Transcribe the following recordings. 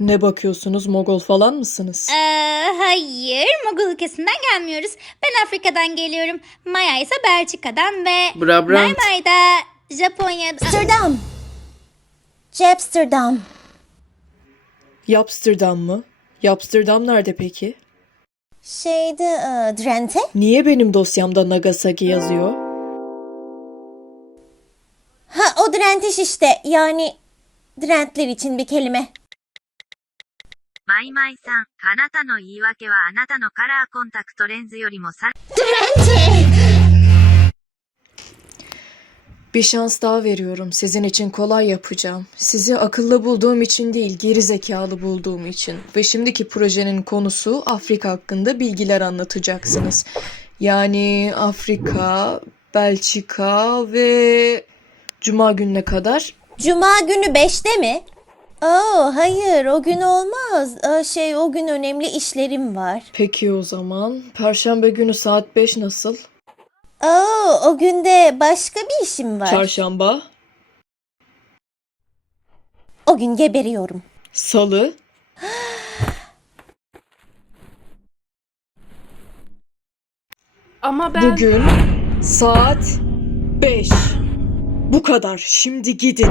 Ne bakıyorsunuz? Mogol falan mısınız? Ee, hayır, Mogul ülkesinden gelmiyoruz. Ben Afrika'dan geliyorum. Maya ise Belçika'dan ve Brabrant. Maymay da Japonya'dan. Amsterdam. Amsterdam. Yapsterdam mı? Yapsterdam nerede peki? Şeyde e, Drenthe. Niye benim dosyamda Nagasaki yazıyor? Ha o Drentiş işte yani Drentler için bir kelime. マイマイさん、あなたの言い訳はあなたのカラーコンタクトレンズよりもさ Bir şans daha veriyorum. Sizin için kolay yapacağım. Sizi akıllı bulduğum için değil, geri zekalı bulduğum için. Ve şimdiki projenin konusu Afrika hakkında bilgiler anlatacaksınız. Yani Afrika, Belçika ve Cuma gününe kadar Cuma günü 5'te mi? Oo hayır o gün olmaz. Aa, şey o gün önemli işlerim var. Peki o zaman. Perşembe günü saat 5 nasıl? Oo o günde başka bir işim var. Çarşamba, O gün geberiyorum. salı, Ama ben bugün saat 5. Bu kadar. Şimdi gidin.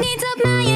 needs of my